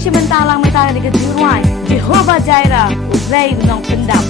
si mentalang mentang di kejuruan Jehovah Jireh ublay unong pendam.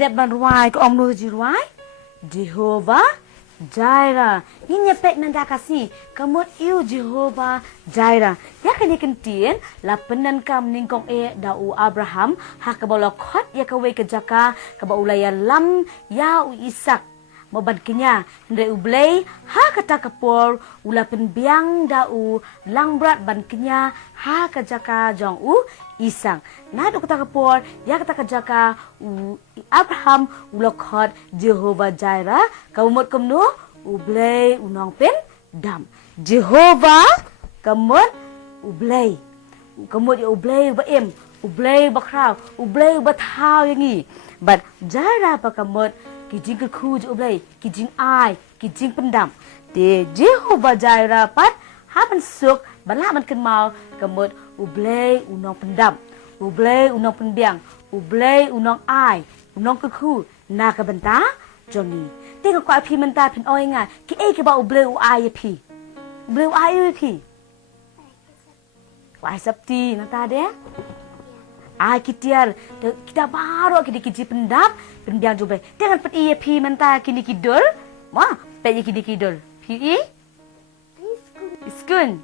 Depan ruai ke om nu jiruai Jehovah Jireh ini nyepek nanda kasih kemut iu Jehovah Jireh ya kini kentien lapenan kam ningkong dau Abraham hak kebolokot ya kewe kejaka keba ulaya lam ya u Isak moban kenya ndre ublay ha kata kepor ulapen biang dau langbrat ban kenya ha kejaka jong u Isang nado kata kepor ya kata kejaka Abraham ulokot Jehovah Jireh kamut kemnu ublay unong pen dam Jehovah kamut ublay kamut ublay baem ublay bakraw ublay bathau yang ni but Jireh pa kamut kijing ku ublay kijing ai kijing pendam de Jehovah Jireh pat haban suk bala man kenmal kamut ublay unong pendam ublay unong penbiang ublay unong ai unong ku na ka benta joni tengok ko api menta pin oi nga ki ke ba ublay u ai pi ublay u ai pi wa sabti nata de kitiar kita baru kini kiji pendap penbiang jubai dengan pet iya pi menta kini kidul ma pet ye kini kidul pi iskun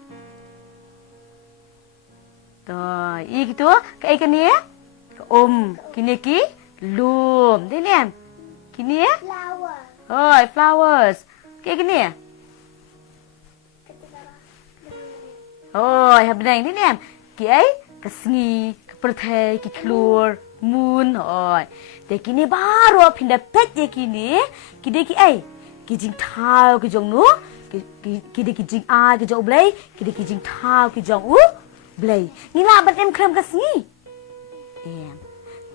to i gitu kai kini ya kini ki lum diniam kini ya Flower. oh flowers kai kini ya oh ya benar diniam ki ai kasngi pertai ki keluar moon oi de kini baru pindah pet ye kini ki ai ki jing thau ki jong nu ki jing a ki jong blay ki jing thau ki jong u blay ni la ban em krem kasni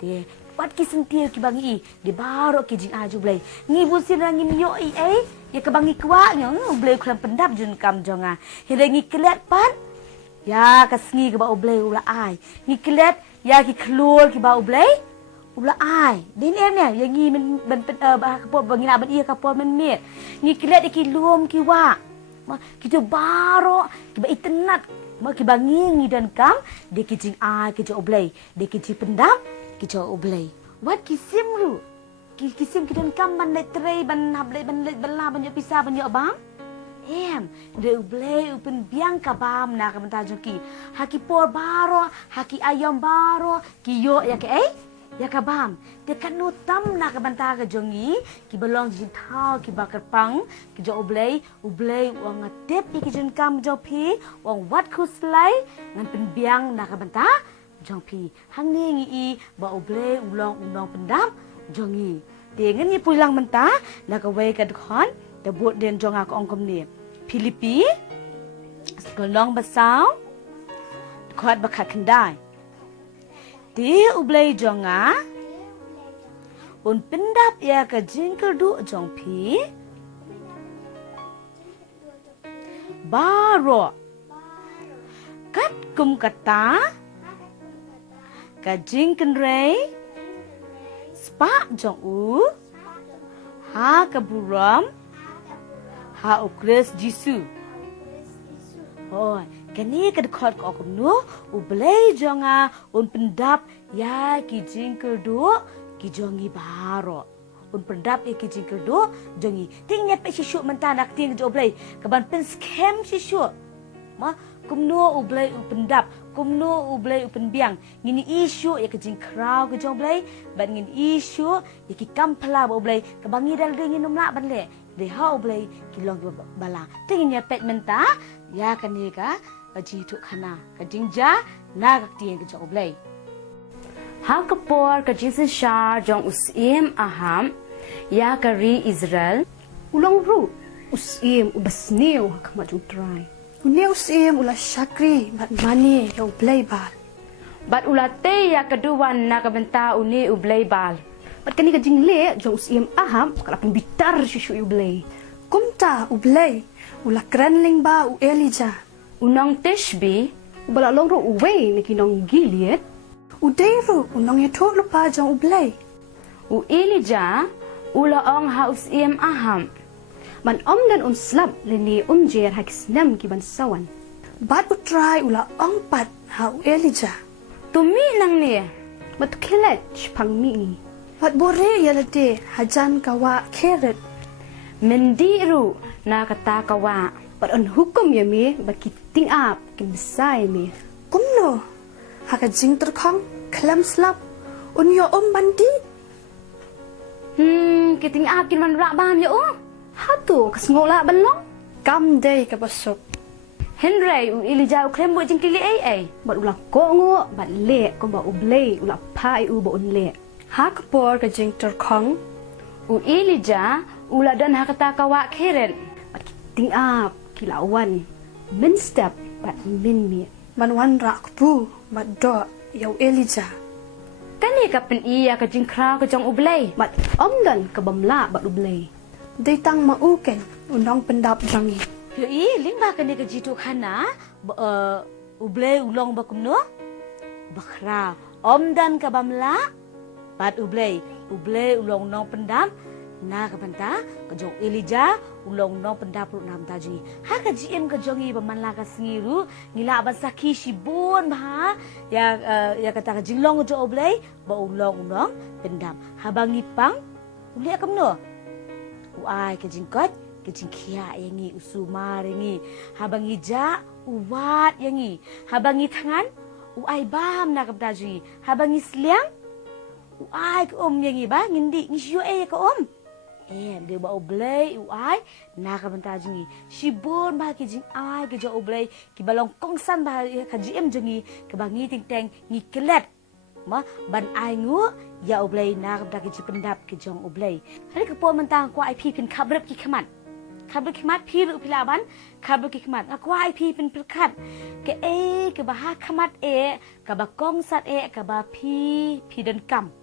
de wat ki sentir ki bangi de baru ki jing a ju blay ni busin rangi mio i ai ye ke bangi kwa ni blay krem pendap jun kam jonga hele ngi kelet pan ya kasngi ke ba ublay ula ai ni kelet ya ki keluar ki ba ublay ula ai din em ne ya ngi men ba kapot bangi na ban ia kapot men met ni kelet ki lum ki wa ma ki tu baro ki ba itenat ma ki bangi ngi dan kam de ki jing ai ki jo ublay de ki ji pendam ki jo ublay wat ki simru ki sim ki dan kam ban le trei ban hablay ban le bala ban yo pisah ban yo bang de ublay upen biang kabam na kamenta joki haki por baro haki ayam baro ki yo ya ke ya kabam de kanu tam na kamenta ka jongi ki belong jin thau ki bakar pang ki jo ublay wang tep ki jin kam jo pi wang wat kuslai ngan pen biang na kamenta jong pi hang ni ngi i ba ublay ulong pendam jongi de ngan ni pulang menta na ka wei ka khon de buat den jonga ko ongkom ni Filipi Golong basau khat bakhat kendai ti ublei jonga un pendap ya ka jingker du jong pi baro kat kum kata ka jingken rei spa jong u ha ka buram ha ukres jisu hoi kani kad khot ko kum nu ublei jonga un pendap ya ki jingker du ki jongi baro un pendap ya ki jingker du jongi tingnya pe shishu mentanak ting jo ublei kaban pen scam shishu ma kum nu ublei un pendap kum nu ublei un biang ngini isu ya ki jing krau ke jong ublei ban ngini isu ya ki kampla ublei kabangi dal dingin numla ban le de ha ublei ki long bala tingnya pet menta ya kani ka ji tu khana ka jingja na ka tien ke jong ublei ha kapor ka jinsen sha jong usim aham ya ka ri Israel ulang ru usim ubasniu kama jung try uneu usim ula shakri bat mani lo play bal bat ulate ya keduan na ka benta uni ublei bal bat kani ka jingle jong usim aham kala pun bitar shishu ublay kumta ublay ula kranling ba u Elijah unong tishbi ubala long ru uwe ni kinong Gilead udeiru unong yato lupa jong ublay u Elijah ula ong ha usim aham man dan slab lini jer hakisnam ki bansawan bat utrai ula ongpat ha u Elijah tumi nang ni bat kelet pangmi bat bore yalade hajan kawa keret mendiru na kata kawa bat on hukum ya mi bat kiting up kin besai mi kumno haka jing terkong klam slap un yo bandi kiting up kin man rak bam ya hatu kasngola balong kam day kapasok Henry u Elijah u krem bo jingkili ai bat ulah kongo bat le ko ba ublay ulah pai u ba unle ha kapor ka jing terkong u Elijah ula dan hakata kawa keren bat kiting up kilawan min step bat min mi man wan rak pu bat do yaw Elijah kani ka pen iya ka jingkra ka jong ublay bat dan ka bamla bat ublay Datang mauken undang pendap jangi. Yoi lingba kani ka jitu khana ublay ulong bakum no bakra dan ka bamla bat ublay ulong nong pendam na ka panta ka jong Elijah ulong nong pendap ru nam taji ha ka gm ka jongi ba manla ka singiru ngila ba sakhi shibon ba ya kata ka jinglong jo ublay ba ulong nong pendam habangi pang ublay kam no uai ke jingkot ke jingkia yangi usuma rengi habang ija uwat yangi habangi tangan uai bam na kapdaji habangi sliang uai ke yangi ba ngindi ngisyo ke dia ba ublay uai na kapdaji shibon ba ke jing ai ke jo ublay ki balong kongsan ba ka gm jengi ke bangi ting teng ngi kelet ma ban ai ngu ya ublay na kapda ke pendap ke jong ublay hari ke po mentang ko IP kin kabrep ki khaman pi ru pilaban kabrep ki khaman ko IP pin pelkat ke ke bah khamat ka ba kong sat ka ba pi dan kam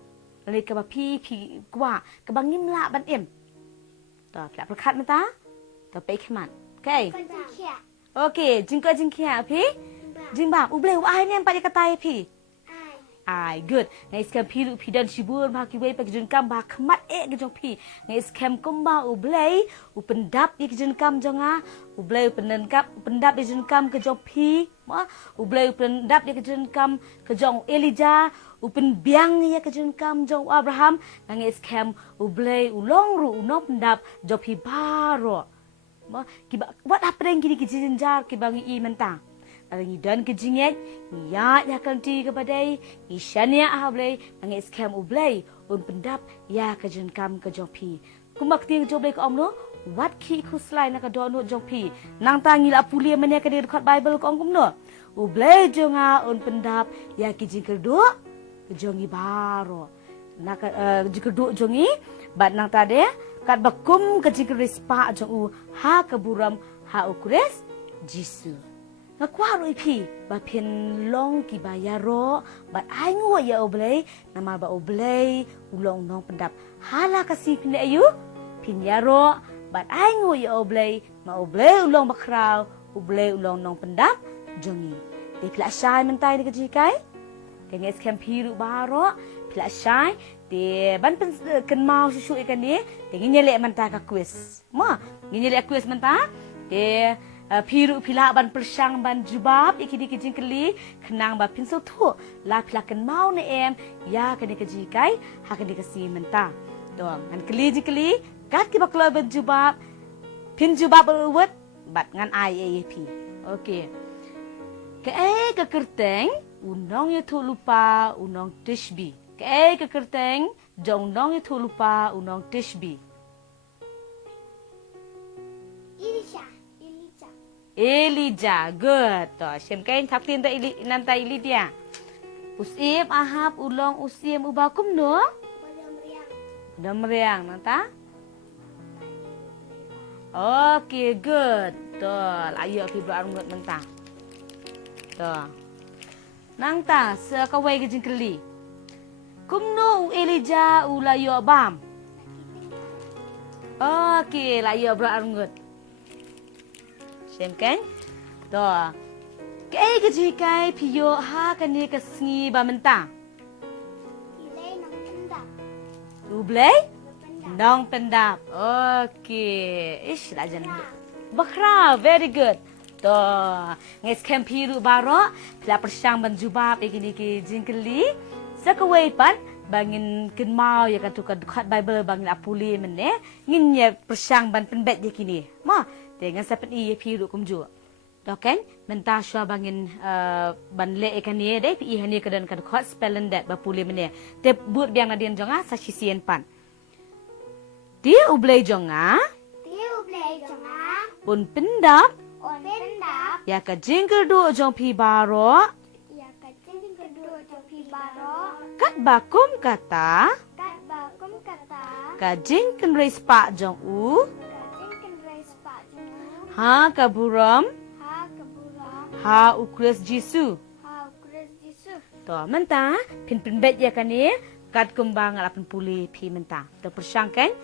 le ka ba pi kwa ka ba ngim la ban em ta pla pelkat menta ta pe khaman okay okay jingkia pi jingba ublay ai nem pa kata pi ai good ngai scam pi dan shibur ba ki wei pa kijun kam ba khmat ke jong pi ngai scam kumba ublay upendap ki kijun kam jonga ublay upenen kap upendap ki kijun kam ke jong pi ma ublay upendap ki kijun kam ke jong Elijah upen biang ya ke kijun kam jong Abraham ngai scam ublay ulong ru unop pendap jong pi baro ma ki ba wat apreng ki kijun jar ki bangi I mentang Alangi dan kejinget, ya kanti kepadai, isyania ablay, nangis kem ublay, pendap ya kejun kam kejopi. Kumak tiang joblay ke no, wat ki kuslai nak dono jopi. Nang tangi la pulia menia ke dekat Bible ke om no. Ublay jonga pendap ya kijing kerdo, kejongi baro. Nak jikerdo jongi, bat nang tade, kat bakum kejing kerispa jong ha keburam ha ukres Jisu. ngakwa ru pi ba pin long ki ba ya ro ba ai ngo ya oblei nama ba oblei ulong nong pendap hala kasi pin ayu pin ya ro ba ai ngo ya oblei ma oblei ulong ba kraw oblei ulong nong pendap jongi de pla shai mentai ni kejikai kenges kampiru ba ro pla shai de ban pen ken mau susu ikan ni de nginyele menta ka quiz ma nginyele quiz menta de piru pila ban persang ban jubab ikidi kijing keli kenang ba pinso tu la pila ken mau ne em ya kene kejikai ha kene kasi menta to ngan keli ji keli kat ki baklo ban jubab pin jubab uwet bat ngan IAP okey ke kerteng unong ya tu lupa unong tishbi ke kerteng jong nong ya tu lupa unong tishbi Elijah, good. To, siyem kain taktin ta nanta Elijah. Usim ahap ulong usim ubakum no? Damriang nanta. Okay, good. To, layo pi berarungut mentang. To. Nang ta sekawai ke jingkeli. Kumno Elijah ulayo bam. Okay, layo berarungut. Xem kan? To. Cái jikai piyo ha kani ka sngi ba menta. Ublay? Nong pendap. Okay. Ish lajan. Bakra, very good. To. Nges kampiru baro, pla persang ban jubab ikini ki jingkeli. Sakawai pan bangin kin mau ya kan tukar dukat Bible bangin apuli mene. Ngin ya persang ban penbet yakini. Ma. Dengan sapat iya piru kumju. Doken menta shwa bangin ban le ikan ni dai pi hani kedan kan khot spellen dat ba puli mene. Te but biang nadian jonga sa sisien pan. Dia ublei jonga. Un pendap. Ya ka jingger du jong pi baro. Kat bakum kata. Ka jingken reis pak jong u. Ha kaburam. Ha ukras Jisu. To menta pin bet ya kan ni kat kembang 80 pi menta. To persangkan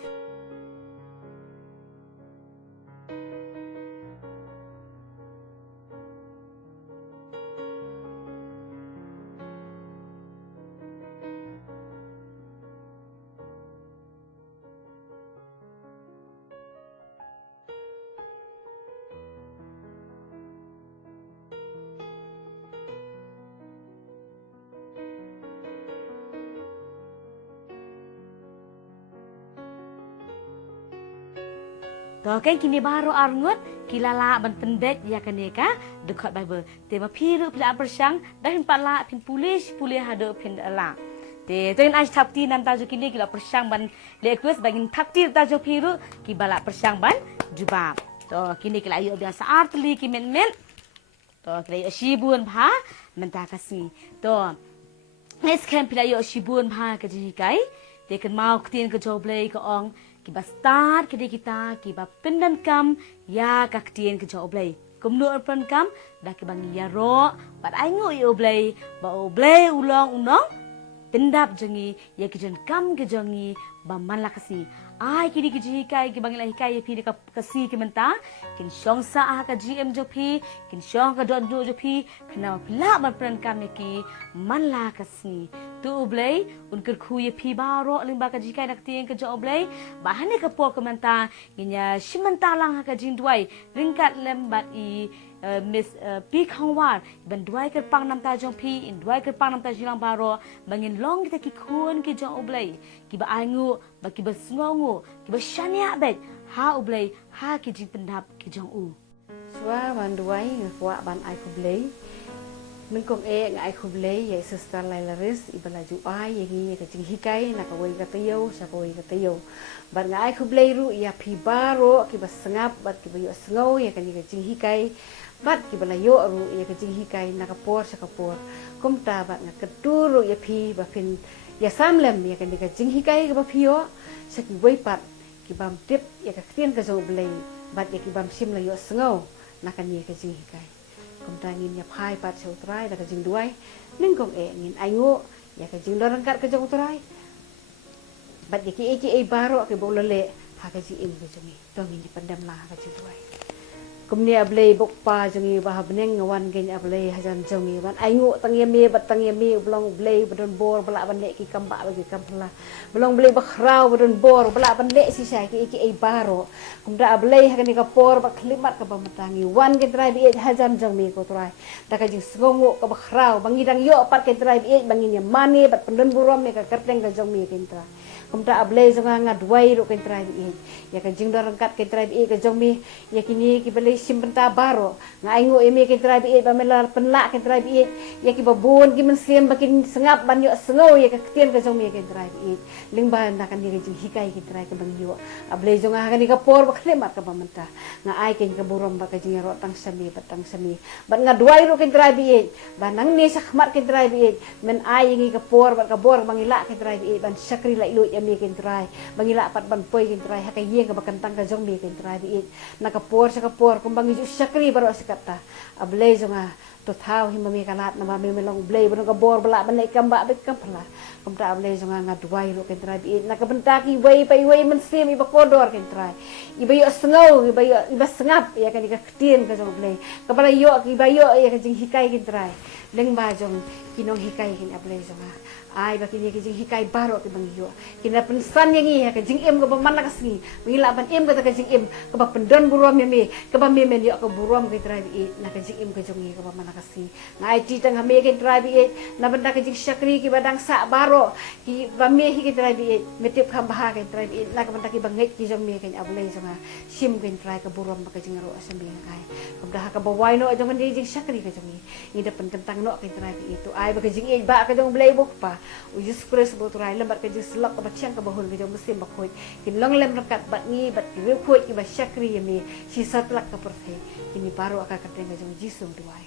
to kan kini baru arngut kilala ban pendet ya kan ka dekat Bible tema piru pila persang dah pala pin pulis hado pin ala te toin aj thapti nam ta jo kini kila persang ban lekus bangin thapti ta jo piru ki bala persang ban jubab to kini kila ayo biasa artli ki men to kila shibun bha menta kasi to nes kan pila yo shibun bha ka ji kai te kan mau ktin ka joblei ka ong kiba start kedi kita kiba pendan kam ya kaktien ke joblei kumno pen kam dah kibang ya ro bat ai ngoi oblei ba oblei ulong unong pendap jengi ya kijen kam ke jengi ba manla kasi ai kidi kiji kai kibang la hikai pi ka kasi ke menta kin shong sa ka gm jo pi kin shong ka don jo pi kena pla ban pen kam ki manla kasi tu oblei unker khuye pi baro limba ka jikai nak tieng ke jo oblei bahane ka por komenta ginya shimanta lang ka jin duai ringkat lembat i miss pi khawar ban duai ke pang nam ta jong pi in duai ke pang nam ta jilang baro bangin long kita ki khun ki jo oblei ki ba angu ba ki ba sngongu ki ba shania bet ha oblei ha ki jin pendap ki jong u swa ban duai ngwa ban ai oblei mình cũng ngại khum lấy vậy sister Lailaris ibala ju ai yang ka jing hikai na ka wai ka tayo sa ka wai ka tayo ban ngại khum lấy ru ya pi baro ki ba sangap bat ki ba yo sngau ya ka ni ka jing hikai bat ki bala yo ru ya ka jing hikai na ka por sa ka por kum ta bat nga ka ru ya pi ba fin ya samlem ya ka ni ka jing hikai ka ba pio sa ki wai pat ki bam tip ya ka tien ka zo blei bat ya ki bam sim la yo sngau na ka ni ka jing hikai kumta ngin ya phai pat chau trai da ka jing duai ning kong ngin ai ngo ya ka jing dorang kat ka jong trai bat ye ki baro ke bolole ha ka ji im ka jongi tong ngin pandam la ka ji duai kumni ablei bokpa jongi ba habneng ngawan gen ablei hajan jongi ban ai ngo tang yemi bat tang yemi blong blei badon bor bala ban le ki kamba bagi kampla blong blei bakrau badon bor bala ban le si sai ki baro kumda ablei hakani ka por ba klimat ka ba matangi wan gen trai bi hajan jongi ko trai da ka jing sngongo ka bakrau bangi dang yo pat ke trai bi bangi ni mani bat pendon burom me ka kerteng ka jongi ken trai kumta ablei jonga ngadwai ro ken trai bi ya ka jing dorang kat ke trai bi ka jongi ya kini ki beli simpenta baro ngai ngo emi ke trai bi ba melar penlak ke trai bi ya ki babon ki mensiem bakin sengap ban yo sengo ya ka ketien ka jong mi ke trai bi ling ba na kan ni jing hikai ke trai ka bang yo ablei jong ha kan ka por ba klemat ka bamenta ngai ke ka burom ba ka jing ro tang sami batang sami ban ngadwai ro ke trai bi ba nang ni sakmat ke trai bi men ai ngi ka por ba ka bor bangila ke trai bi ban sakri la ilu emi ke trai bangila pat ban poi ke trai ha ka yeng ka bakantang ka jong mi ke trai bi na ka por sa ka por kumbang ju sakri baro sikata ablei jonga to thau hi mami kalat na mami melong blei bano ka bor bala ban ikamba be kampla kumta ablei jonga ngadwai ro ken trai bi na ka bentaki wai pai wai mensim iba kodor ken trai iba yo sengau iba sengap ya kan ka ketien ka jong blei ka bala yo ki ba yo ya ka jing hikai ken trai leng ba jong kinong hikai ken ablei jonga ai ba kini ke jing hikai baro ke bang yo kina pensan yang iya ke jing em ke bamana kasni mengila ban em ke jing em ke ba pendon burom me ke ba me yo ke burom ke trai bi na ke jing em ke jong ke bamana kasni ngai ti tang me ke trai bi na benda ke jing syakri ke badang sa baro ki ba me hi ke trai bi metip kham bah ke trai bi na ke benda ki banget ki jong me ke ablei jonga sim ke trai ke burom ke jing ro asambi kai kemudah ke bawai no jong jing syakri ke jong ni da pen kentang no ke trai bi itu ai ba ke jing ba ke jong blei bok pa ujus kures boturai lembat ke jis lok ba chiang ka bahun ke jong musim ba khoi kin long lem rakat bat ni bat ki khoi ki ba syakri yemi si satlak ka perse kini baru aka kateng ke jong jisum duai